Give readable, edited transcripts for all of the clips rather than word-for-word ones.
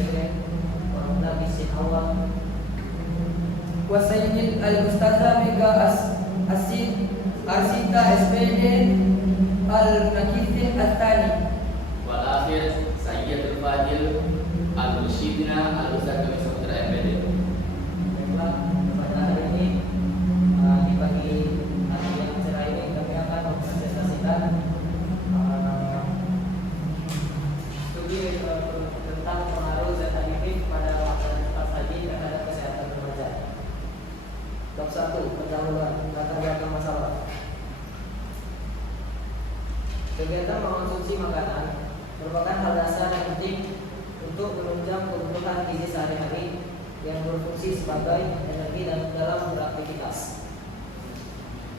Seren Formula Bisin Awal Wasayyid Al-Ustazah Mega Asid Arsita SPD Al-Nakithil Al-Thani wal akhir Sayyidul Fadil Al-Musyidina Al-Ustaz Kami Saudara MPD. Baiklah, pada hari ini di pagi hari yang cerah ini kami akan mempresentasikan studi tentang pengaruh zat aditif pada makanan cepat saji terhadap kesehatan remaja. Bab 1, pendahuluan latar belakang masalah. Kegiatan mengonsumsi makanan merupakan hal dasar yang penting untuk menunjang kebutuhan gizi sehari-hari yang berfungsi sebagai energi dalam beraktivitas.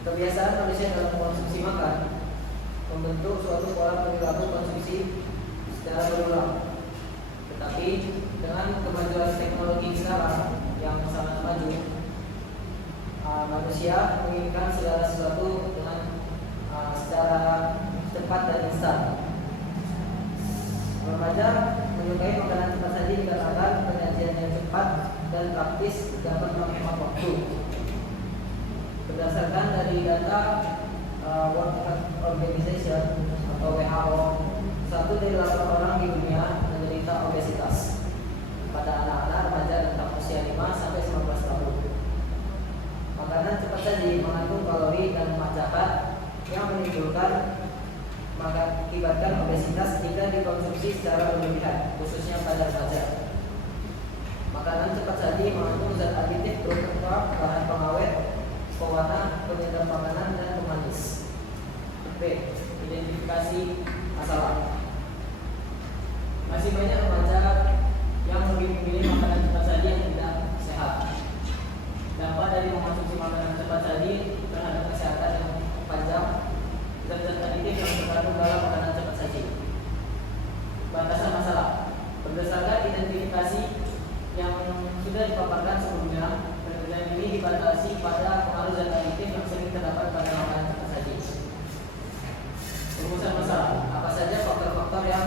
Kebiasaan manusia dalam mengonsumsi makan membentuk suatu pola perilaku konsumsi secara berulang. Tetapi dengan kemajuan teknologi sekarang yang sangat maju, manusia menginginkan segala sesuatu dengan secara cepat dan instan. Remaja menyukai makanan cepat saji dikarenakan penyajian yang cepat dan praktis dapat menghemat waktu. Berdasarkan dari data World Health Organization atau WHO, 1 dari 8 orang di dunia menderita obesitas pada anak-anak remaja rentang usia 5 sampai 19 tahun. Makanan cepat saji mengandung kalori dan lemak jahat yang menimbulkan mengakibatkan obesitas jika dikonsumsi secara berlebihan, khususnya pada remaja. Makanan cepat saji mengandung zat aditif berupa bahan pengawet, pewarna, penyedap makanan, dan pemanis. B. Identifikasi masalah. Masih banyak remaja yang lebih memilih makanan cepat saji yang tidak sehat. Dampak dari mengonsumsi makanan cepat saji terhadap kesehatan yang panjang dan zat aditif yang terkandung dalam makanan cepat saji. Batasan masalah. Berdasarkan identifikasi yang sudah dipaparkan sebelumnya, penelitian ini dibatasi pada pengaruh zat aditif yang sering terdapat pada makanan cepat saji. Rumusan masalah. Apa saja faktor-faktor yang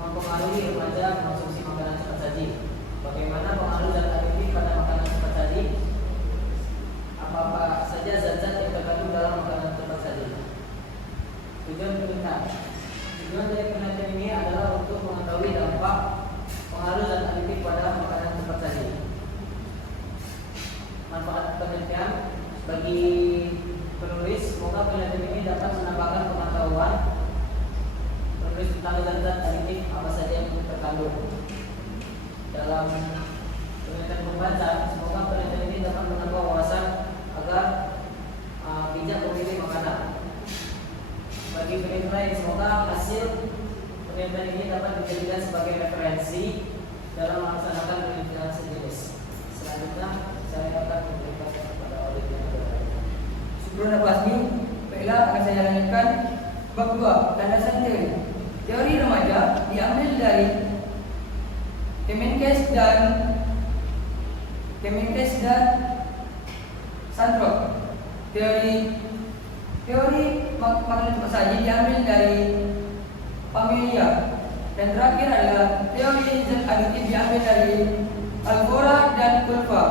mempengaruhi remaja mengonsumsi makanan cepat saji? Bagaimana pengaruh zat aditif pada makanan cepat saji? Apa-apa saja zat-zat yang terkandung dalam makanan cepat saji? Tujuan penelitian. Tujuan dari penelitian ini adalah untuk mengetahui dampak pengaruh zat aditif pada makanan cepat saji. Manfaat penelitian bagi penulis, semoga penelitian ini dapat menambahkan pengetahuan penulis tentang zat-zat aditif apa saja yang terkandung dalam penelitian pembaca. Semoga penelitian ini dapat menambah wawasan agar bijak memilih makanan. Bagi penelitian lain, semoga hasil penelitian ini dapat dijadikan sebagai referensi dalam melaksanakan penelitian sejenis. Selanjutnya, saya akan memberikan kepada audiens yang berada. Sebelum lepas ini, baiklah akan saya lanjutkan bab 2, landasan teori. Teori remaja diambil dari Kemenkes dan Sandrock. Teori makanan cepat saji diambil dari Pamelia. Dan terakhir adalah teori zat aditif diambil dari Alvora dan Kulfa.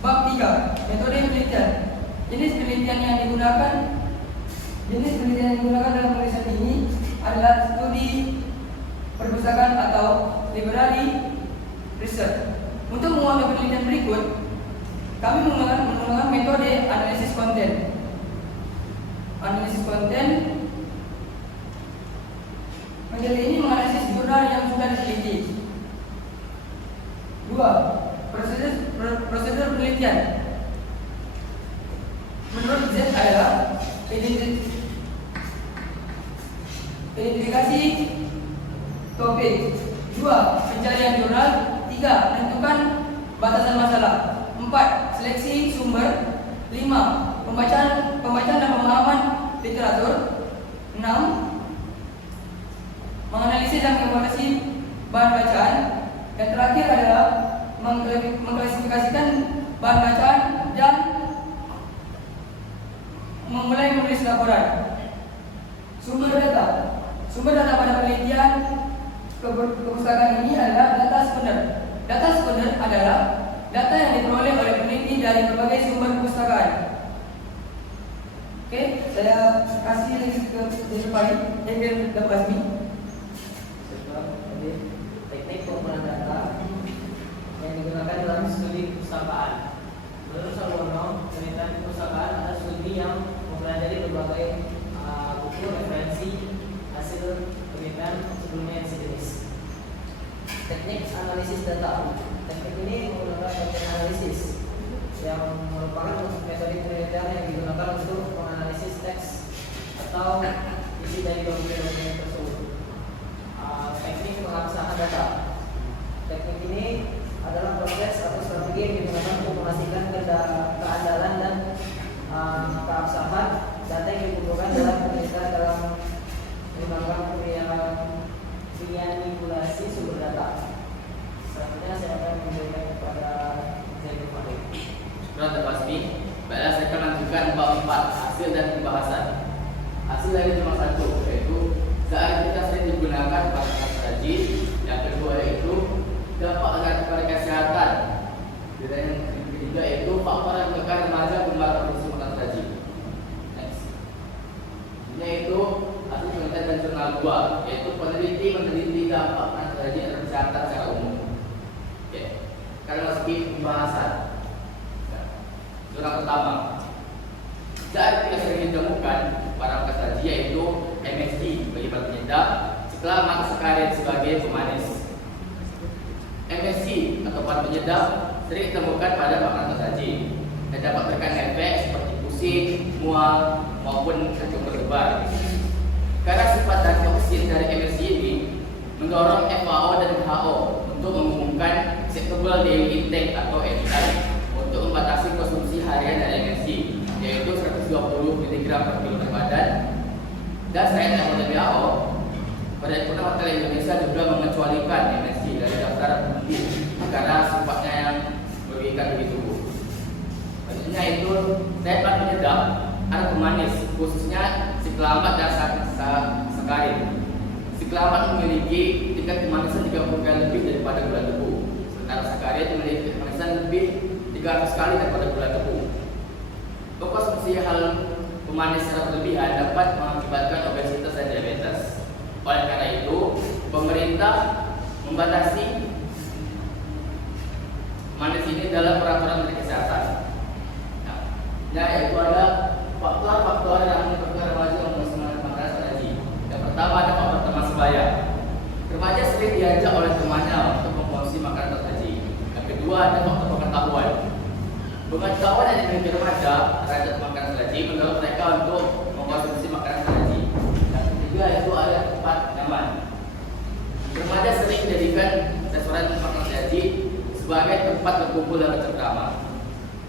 Bab 3, metode penelitian. Jenis penelitian yang digunakan dalam penulisan ini adalah studi perpustakaan atau library research. Untuk menguasai penelitian berikut, kami menggunakan metode analisis konten. Metode ini menganalisis jurnal yang sudah diteliti. 2. Prosedur penelitian. Menurut Z adalah identifikasi topik. 2. Pencarian jurnal. 3. Menentukan batasan masalah. 4. Seleksi sumber. 5. Pembacaan dan pemahaman literatur. 6. Menganalisis dan mengevaluasi bahan bacaan. Dan terakhir adalah mengklasifikasikan bahan bacaan dan memulai menulis laporan. Sumber data pada penelitian kepustakaan ini adalah data sekunder. Data sekunder adalah data yang diperoleh oleh peneliti dari berbagai sumber perpustakaan. Oke, saya kasih lagi ke Desupari, ke Basmi. Teknik pengumpulan data yang digunakan dalam studi perpustakaan. Menurut Sarwono, penelitian perpustakaan adalah studi yang mempelajari berbagai buku referensi hasil penelitian sebelumnya yang sejenis. Teknik analisis data. Teknik ini menggunakan metode analisis yang merupakan metode penelitian yang digunakan untuk menganalisis teks atau isi dari dokumen-dokumen tersebut. Teknik pengabsahan data. Teknik ini adalah proses atau strategi yang digunakan untuk memastikan keandalan dan keabsahan data yang dikumpulkan dalam penelitian dalam mengembangkan manipulasi sumber data. Selanjutnya saya akan memberikan kepada Zainul Fadil. Surat Basmi. Baiklah, saya akan lanjutkan bab 4 hasil dan pembahasan. Hasil dari cuma satu, yaitu saat kita sering digunakan pada haji. Yang kedua yaitu dampak pada kesehatan. Dan yang ketiga yaitu faktor yang menekan remaja gemar produksi makanan haji. Next. Ini yaitu hasil penelitian dan jurnal 2, yaitu peneliti meneliti dampak makanan haji terhadap kesehatan secara umum. Oke. Sekarang masuk ke pembahasan. Jurnal pertama. Saat kita sering ditemukan pada makanan haji yaitu MSG bagi penyedap setelah makan sekaret sebagai pemanis. MSG atau bahan penyedap sering ditemukan pada makanan tersaji dan dapat memberikan efek seperti pusing, mual maupun jantung berdebar. Karena sifat dan toksin dari MSG ini mendorong FAO dan WHO untuk mengumumkan acceptable daily intake atau ADI untuk membatasi konsumsi harian dari MSG, yaitu 120 mg per kilo badan. Dan selain WHO, Badan Ekonomi Hotel Indonesia juga mengecualikan MSG dari daftar bumbu karena sifatnya yang merugikan bagi tubuh. Selanjutnya itu zat penyedap ada pemanis, khususnya siklamat dan sakarin. Siklamat memiliki tingkat kemanisan 30 kali lebih daripada gula tebu, sementara sakarin memiliki kemanisan lebih 300 kali daripada gula tebu. Konsumsi hal pemanis secara berlebihan dapat mengakibatkan obesitas dan diabetes. Oleh karena itu, pemerintah membatasi manis ini dalam peraturan Menteri Kesehatan. Nah, yaitu ada faktor-faktor yang menyebabkan remaja mengonsumsi makanan haji. Yang pertama ada faktor teman sebaya. Remaja sering diajak oleh temannya untuk mengonsumsi makanan haji. Yang kedua ada faktor pengetahuan. Pengetahuan yang dimiliki remaja terhadap makanan haji mendorong mereka untuk mengonsumsi makanan haji. Yang ketiga yaitu ada tempat nyaman. Remaja sering menjadikan restoran makanan haji sebagai tempat berkumpul dan bercengkrama.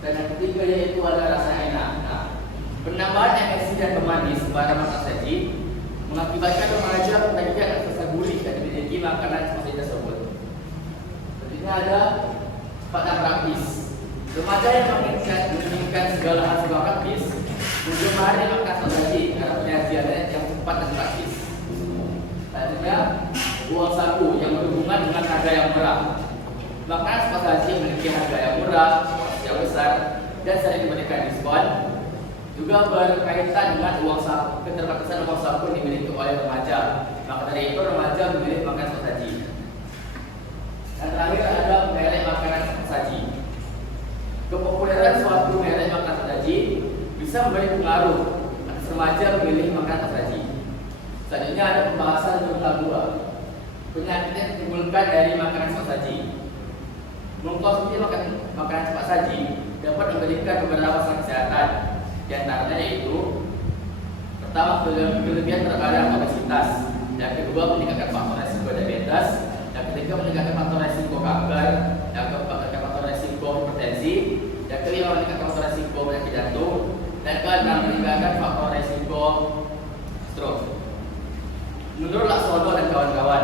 Dan yang ketiga yaitu ada rasa enak. Nah, penambahan MSG dan pemanis pada makanan haji mengakibatkan remaja memiliki rasa gurih dan memiliki makanan seperti tersebut. Selanjutnya ada fakta praktis. Remaja yang menginginkan segala hal serba praktis mengemari makanan haji karena penyajiannya yang cepat dan praktis. Selanjutnya uang saku yang berhubungan dengan harga yang murah. Makanan seperti haji memiliki harga yang murah, yang besar, dan sering diberikan diskon. Juga berkaitan dengan uang saku, keterbatasan uang saku yang dimiliki oleh remaja. Maka dari itu remaja memilih makanan seperti haji. Dan terakhir ada merek makanan seperti haji. Kepopuleran suatu merek makanan haji bisa memberi pengaruh atas remaja memilih makanan haji. Selanjutnya ada pembahasan jurnal 2. Penyakit yang ditimbulkan dari makanan cepat saji. Mengkonsumsi makanan cepat saji dapat memberikan beberapa masalah kesehatan. Di antaranya yaitu pertama, kelebihan terkadang obesitas. Yang kedua, meningkatkan faktor resiko diabetes. Yang ketiga, meningkatkan faktor resiko kanker. Yang keempat, meningkatkan faktor resiko hipertensi. Yang kelima, meningkatkan faktor resiko penyakit jantung. Dan keenam, meningkatkan faktor resiko stroke. Menurut Laksono dan kawan-kawan,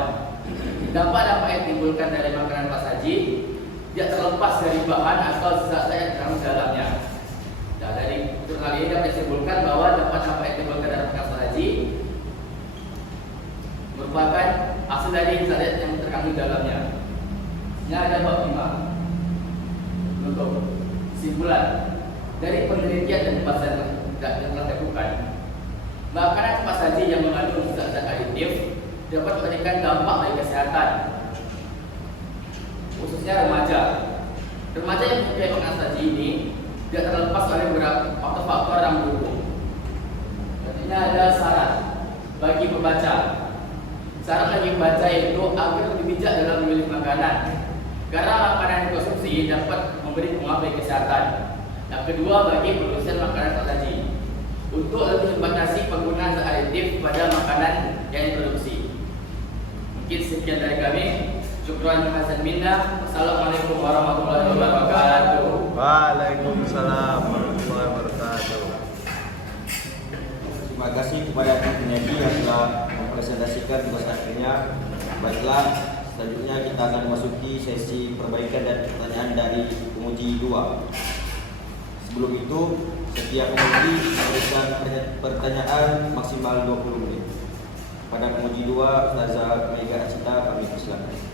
dampak-dampak yang ditimbulkan dari makanan pas haji tidak terlepas dari bahan atau zat yang terkandung dalamnya. Nah, dari jurnal ini dapat disimpulkan bahwa dampak-dampak yang ditimbulkan dari makanan pas haji merupakan hasil dari zat yang dalamnya. Ini ada bab 5 untuk kesimpulan dari penelitian dan pembahasan yang telah dilakukan. Makanan cepat saji yang mengandung zat-zat aditif dapat memberikan dampak bagi kesehatan, khususnya remaja. Remaja yang mempunyai makanan saji ini tidak terlepas dari beberapa faktor-faktor yang mendukung. Artinya ada syarat bagi pembaca. Syarat bagi pembaca itu agar lebih bijak dalam memilih makanan, karena makanan yang dikonsumsi dapat memberi pengaruh bagi kesehatan. Yang kedua, bagi produsen makanan saji untuk lebih membatasi penggunaan zat aditif pada makanan yang diproduksi. Mungkin sekian dari kami. Syukran hasan minna. Assalamualaikum warahmatullahi wabarakatuh. Waalaikumsalam warahmatullahi wabarakatuh. Terima kasih kepada tim penyaji yang telah mempresentasikan tugas akhirnya. Baiklah, selanjutnya kita akan memasuki sesi perbaikan dan pertanyaan dari penguji 2. Sebelum itu, setiap penguji memberikan pertanyaan maksimal 20 menit. Pada penguji 2, Ustazah Mega Acita, kami persilakan.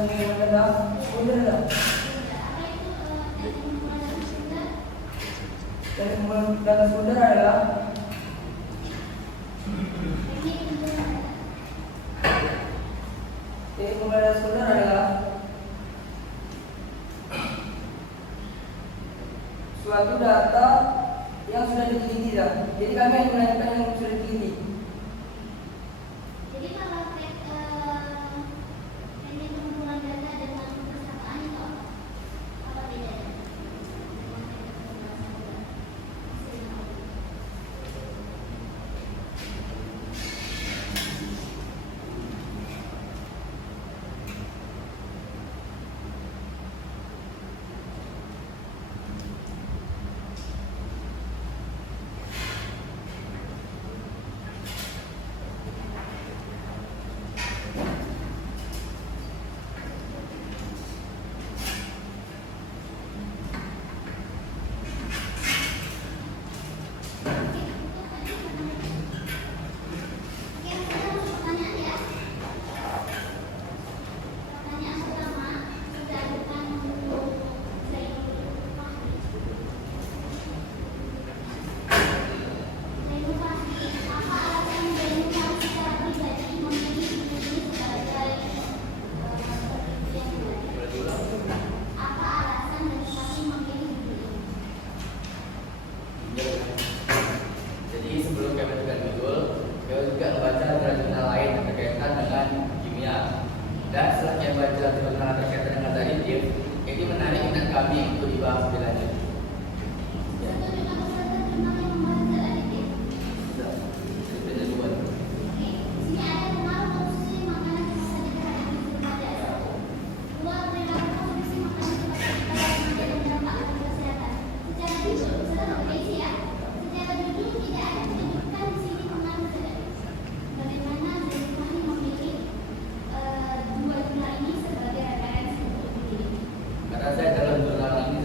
pengumuman adalah sekunder. Dan pengumuman data sekunder adalah suatu data yang sudah diteliti lah. Jadi kami hanya menanyakan yang sudah diteliti. Jadi kalau teknik pengumpulan data dengan perpustakaan itu apa bedanya? Jadi sebelum kami menentukan judul, kami juga membaca jurnal lain yang berkaitan dengan kimia. Dan setelah kami baca jurnal terkaitan dengan additif, ini menarik minat kami untuk dibahas lebih lanjut. Ceritanya dua. Karena saya dalam jurnal ini,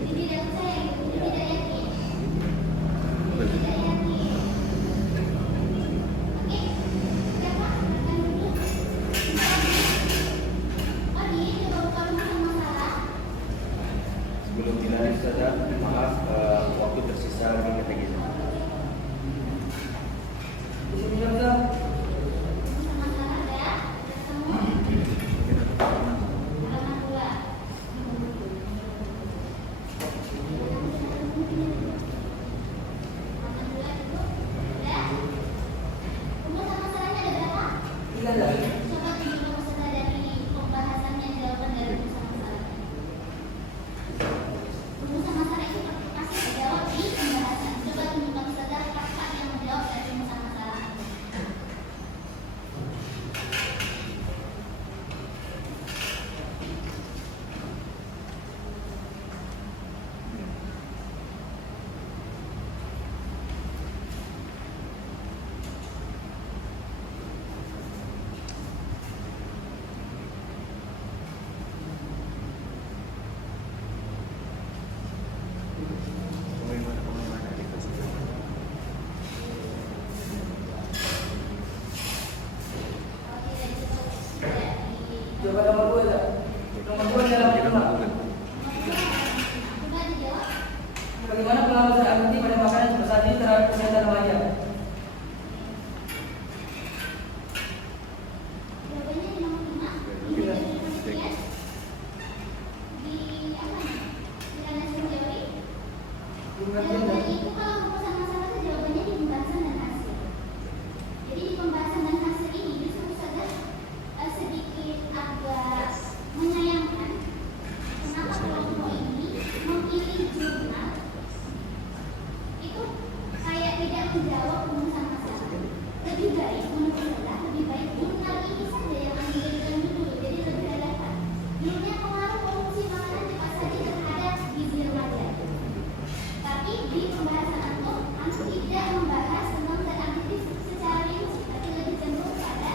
Jadi tidak percaya, jadi tidak yakin. Jadi tidak yakin. Oke, siapa? Rekan dulu. Oh, dia coba buka rumah masalah. Sebelum dilanjut saja, maaf waktu tersisa lagi kata kita. Di sini dokter. Masalah ada semua. Halaman 2. Halaman 2 itu ada. Rumusan masalahnya ada berapa? Tiga lagi. Coba tunjuk peserta dari pembahasannya jawaban dari rumusan masalah. Rumusan masalah itu pasti terjawab di pembahasan. Coba tunjukkan peserta kakak yang menjawab dari rumusan masalah. Kalau tidak dijawab tidak di Coba nomor 2 ya. Nomor 2 dalam rumah. coba dijawab. Bagaimana pengawasan Agunti pada makanan cepat saji terhadap kesehatan remaja? Jawabannya di nomor 5. Iya. Kemudian di apa? Di landasan teori. Jawaban itu kalau rumusan masalah itu jawabannya di pembahasan dan hasil. Jadi di pembahasan dan hasil ini justru saja sedikit agak menyayangkan kenapa kelompok ini memilih jurnal itu kayak tidak menjawab rumusan masalah. Lebih baik menurut saya lebih baik jurnal ini saja yang dijadikan judul, jadi lebih relevan. Judulnya pengaruh konsumsi makanan cepat saji terhadap gizi remaja. Tapi di pembahasan Antum tidak membahas tentang zat aktif secara rinci, tapi lebih cenderung pada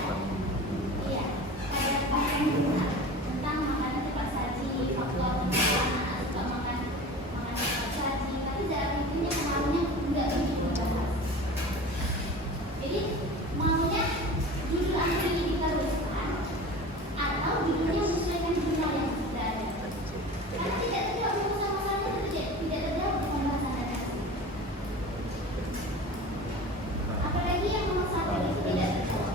pada bahan guna tentang makanan cepat saji, faktor anak suka makan makanan cepat saji, tapi zat aktifnya pengaruhnya tidak begitu dibahas. Jadi maunya judul Antum ini diteruskan atau judulnya menyesuaikan jurnal yang sudah ada. Karena tidak terjawab rumusan masalahnya tidak terjawab di pembahasan dan hasil. Apalagi yang nomor 1 itu tidak terjawab.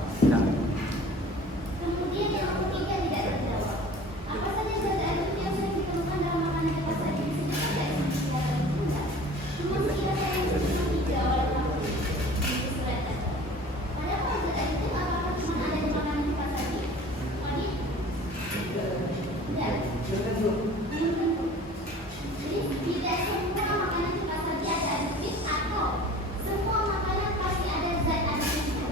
Kemudian yang nomor 3 tidak terjawab. Apa saja zat aktif yang sering ditemukan dalam makanan cepat saji disebutkan tidak di sekitar itu enggak? Cuma sekiranya yang disebutkan 3 oleh kamu di surat tadi. Padahal zat aktif apakah cuma ada di makanan cepat saji? Tadi? Tidak. Belum tentu. Belum tentu. Jadi tidak semua makanan cepat saji ada adiktif atau semua makanan pasti ada zat adiktifnya.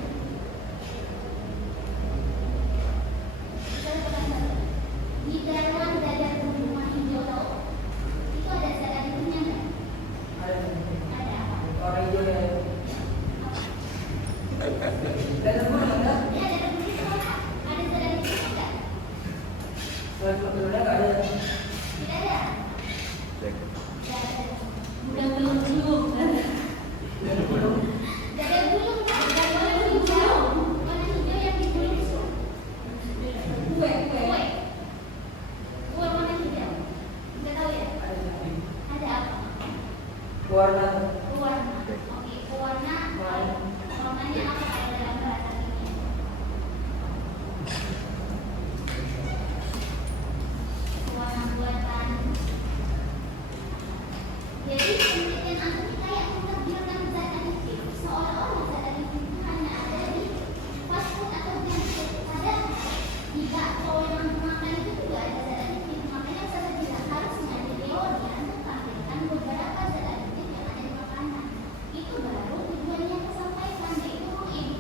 Di dalam dada rumah hijau tahu itu ada zat adiktifnya nggak? Ada. Ada apa? Orang hijau ya. Dan semua ada. Ya ada adiktif apa? Ada zat adiktifnya nggak? Kalau sebetulnya nggak ada. Tidak ada. Tidak ada. Udah belum. Dada gulung kan? Dada gulung hijau. Warna hijau yang digulung itu. Kue warna hijau. Nggak tahu ya? Ada apa? Warna. Pewarna. Oke, pewarna. Warnanya apa kalau dalam bahasa ini? Pewarna buatan. Jadi penelitian Antum kayak menterjemahkan zat adiktif seolah-olah zat adiktif itu hanya ada di fast food atau junk food. Padahal tidak, kalau yang Antum makan itu juga ada zat adiktif. Makanya saya bilang harusnya di teori Antum tampilkan beberapa zat adiktif yang ada di makanan. Itu baru tujuannya kesampaian, yaitu mengedukasi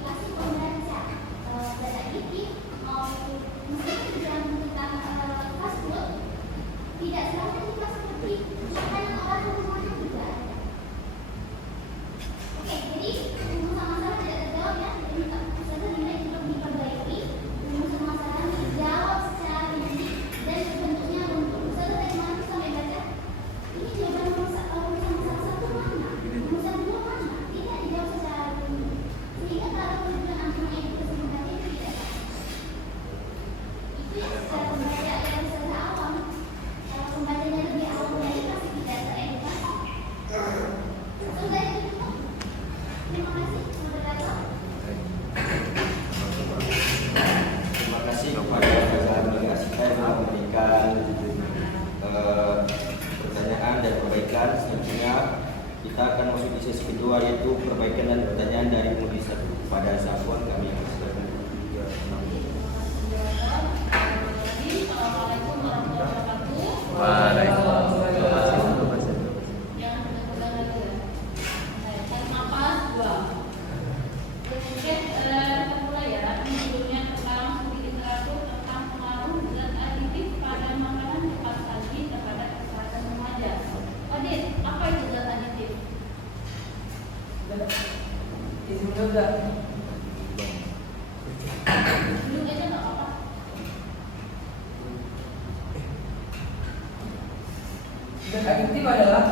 perbaikan. Selanjutnya kita akan masuk di sesi kedua, yaitu perbaikan dan pertanyaan dari penguji 1. Pada Safwan kami akan silakan. Assalamualaikum warahmatullahi wabarakatuh. Waalaikumsalam. Yang mudah-mudahan lagi ya. Tarik nafas, buang. Oke, kita mulai ya. Ini judulnya tentang studi literatur tentang pengaruh zat aditif pada makanan cepat saji terhadap kesehatan remaja. Adit, apa itu zat aditif? Izin dulu dah. Duduk aja nggak apa-apa. Zat aditif adalah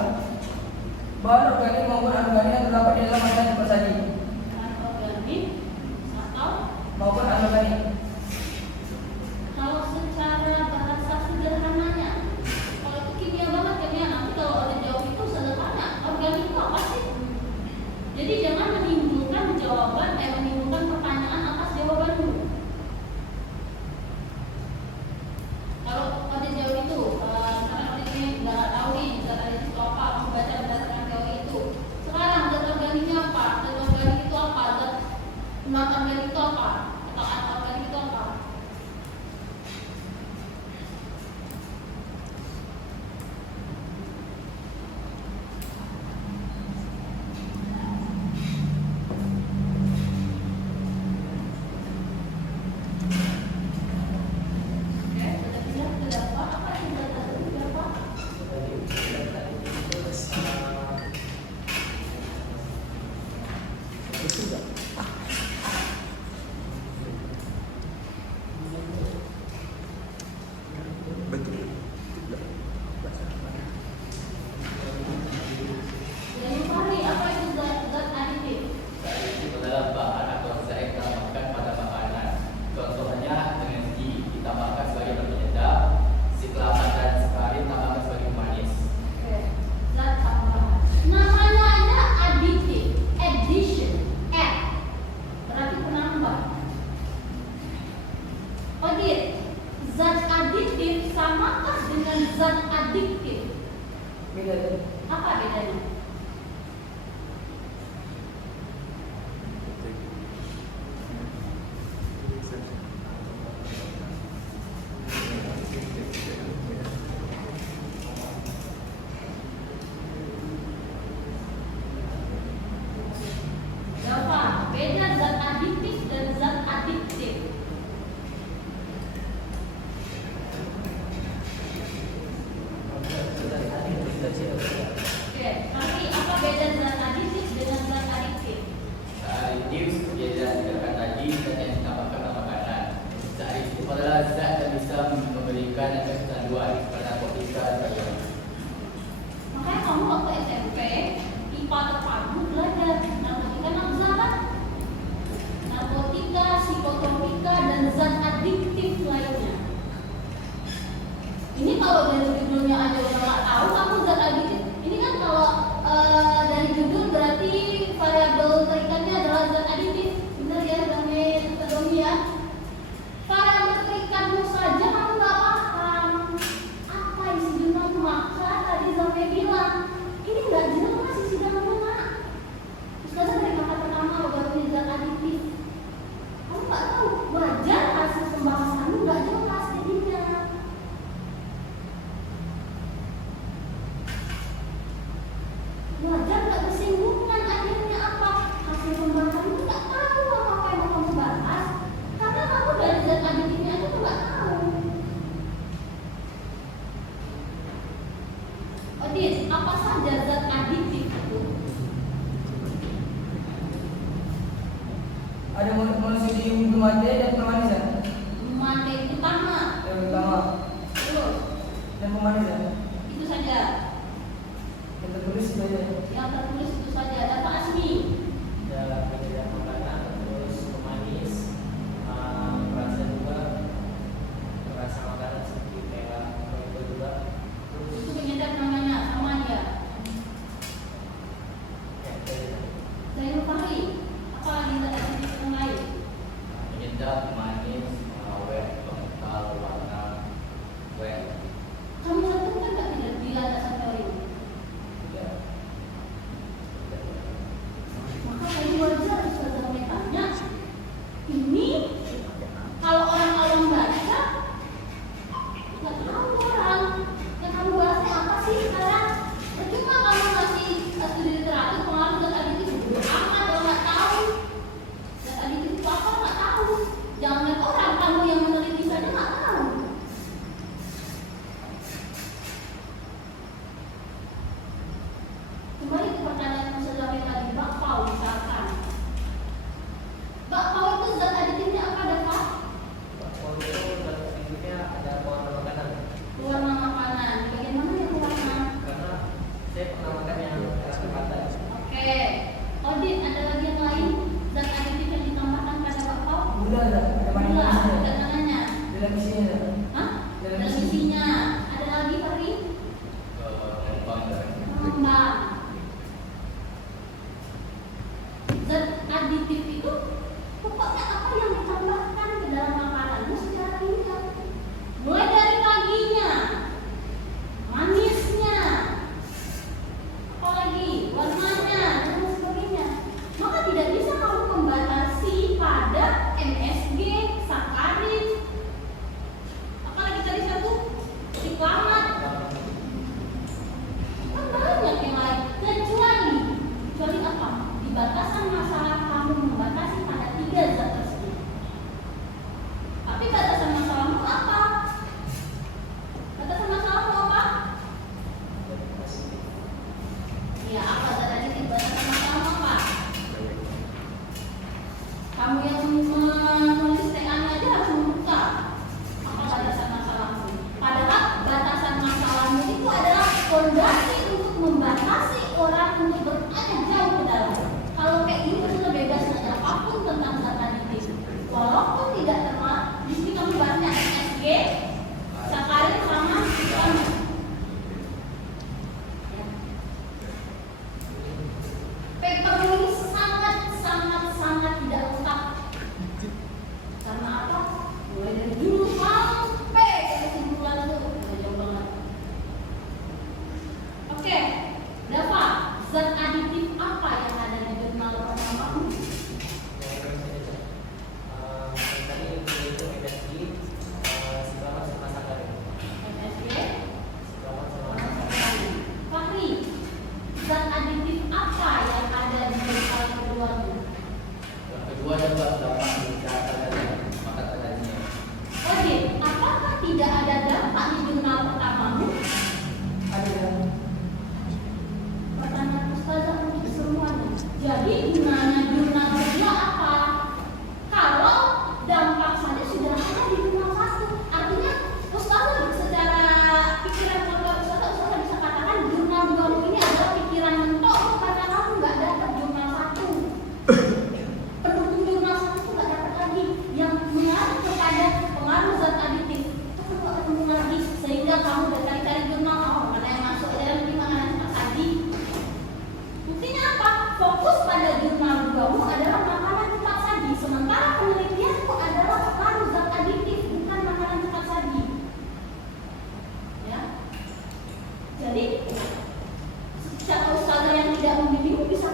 bahan organik maupun anorganik yang terdapat di dalam makanan cepat saji Organik atau maupun anorganik. kalau secara bahasa sederhananya, kalau itu kimia banget kan ya, nanti kalau ada jawab itu sederhana. Organik itu apa sih? Jadi jangan menimbulkan jawaban, menimbulkan pertanyaan atas jawabanmu. Kalau ada jawab itu, sekarang ada ini nggak tahu nih zat aditif itu apa, aku baca berdasarkan teori itu. Sekarang zat organiknya apa? Zat organik itu apa? Zat non organik itu apa? Atau anorganik itu apa? Oke, sudah siap, sudah Pak? Apa itu zat aditif berapa? Jadi Fahri, apa itu zat aditif? Zat aditif adalah bahan atau zat yang ditambahkan pada makanan. Contohnya dengan ghee ditambahkan sebagai penyedap, siklamat dan sakarin ditambahkan sebagai pemanis. Oke, zat tambahan. Namanya ada aditif, addition, add, berarti penambah. Odit, zat aditif samakah dengan zat adiktif? Beda deh. Apa bedanya? Jawab, beda zat aditif dan zat adiktif. Oke, tapi apa beda zat aditif dengan zat adiktif? Zat aditif dia jelas dikatakan tadi zat yang ditambahkan pada makanan. Zat aditif adalah zat yang bisa memberikan efek kecanduan pada narkotika dan sebagainya. Makanya kamu waktu SMP IPA terpadu belajar narkotika dan zat, narkotika, psikotropika dan zat adiktif lainnya. Ini kalau dari judulnya aja udah nggak tahu kamu zat adiktif. Ini kan kalau dari judul berarti variabel terikatnya adalah zat adiktif. Benar ya, Dami ya. Variabel terikatmu saja kamu nggak paham apa isi judul, maka tadi Zami bilang ini nggak jelas isi dalamnya. Terus dari kata pertama lo baru zat adiktif. Kamu nggak tahu, wajar hasil pembahasanmu nggak jelas jadinya. Wajar nggak bersinggungan, akhirnya apa? Hasil pembahasan itu nggak tahu apa yang mau kamu bahas, karena kamu dari zat aditifnya aja tuh nggak tahu. Odit, apa saja zat aditif itu? Ada monosodium glumate dan pemanisan. Mate utama, Yang utama terus dan pemanisan. itu saja. Yang tertulis saja. Yang tertulis itu saja. Ada Pak Asmi. Ada penyedap makanan, terus pemanis, rasa juga, rasa makanan seperti kayak itu juga. Terus Itu penyedap namanya, sama aja. kayak Zainul Fahri, apa lagi zat aditif yang lain? Penyedap, pemanis, orang untuk bertanya jauh ke dalam. Kalau kayak gini sudah bebas nanya apapun tentang zat aditif. Walaupun tidak termasuk di sini kami bahasnya SG, sakarin sama vitamin. Ya. Paper ini sangat tidak lengkap. Karena apa? Mulai dari judul sampai kesimpulan itu udah jauh banget. Oke, Dava, zat aditif apa yang ada di jurnal pertama? Tadi itu MSG, silakan sama sakarin. MSG, Silakan sama sakarin. Fahri, zat aditif apa yang ada di jurnal keduanya? Yang kedua dapat dikatakan maka tadinya. Oke, apakah tidak ada dampak di jurnal pertamamu? Ada ya. Pertanyaan Ustazah untuk semuanya. Jadi gunanya jurnal kedua apa? Kalau dampak saja sudah ada di jurnal satu, artinya Ustazah secara pikiran Ustazah bisa katakan jurnal dua ini adalah pikiran mentok karena kamu nggak dapat jurnal satu. Pendukung jurnal satu itu nggak dapat lagi yang mengarah kepada pengaruh zat aditif. Itu perlu ketemu lagi sehingga kamu dari cari jurnal mana yang masuk dalam mana yang cepat saji. Buktinya apa? Fokus pada jurnal duamu adalah makanan cepat saji, sementara penelitianmu adalah pengaruh zat aditif, bukan makanan cepat saji. Ya. Jadi, secara ustazah yang tidak membimbing bisa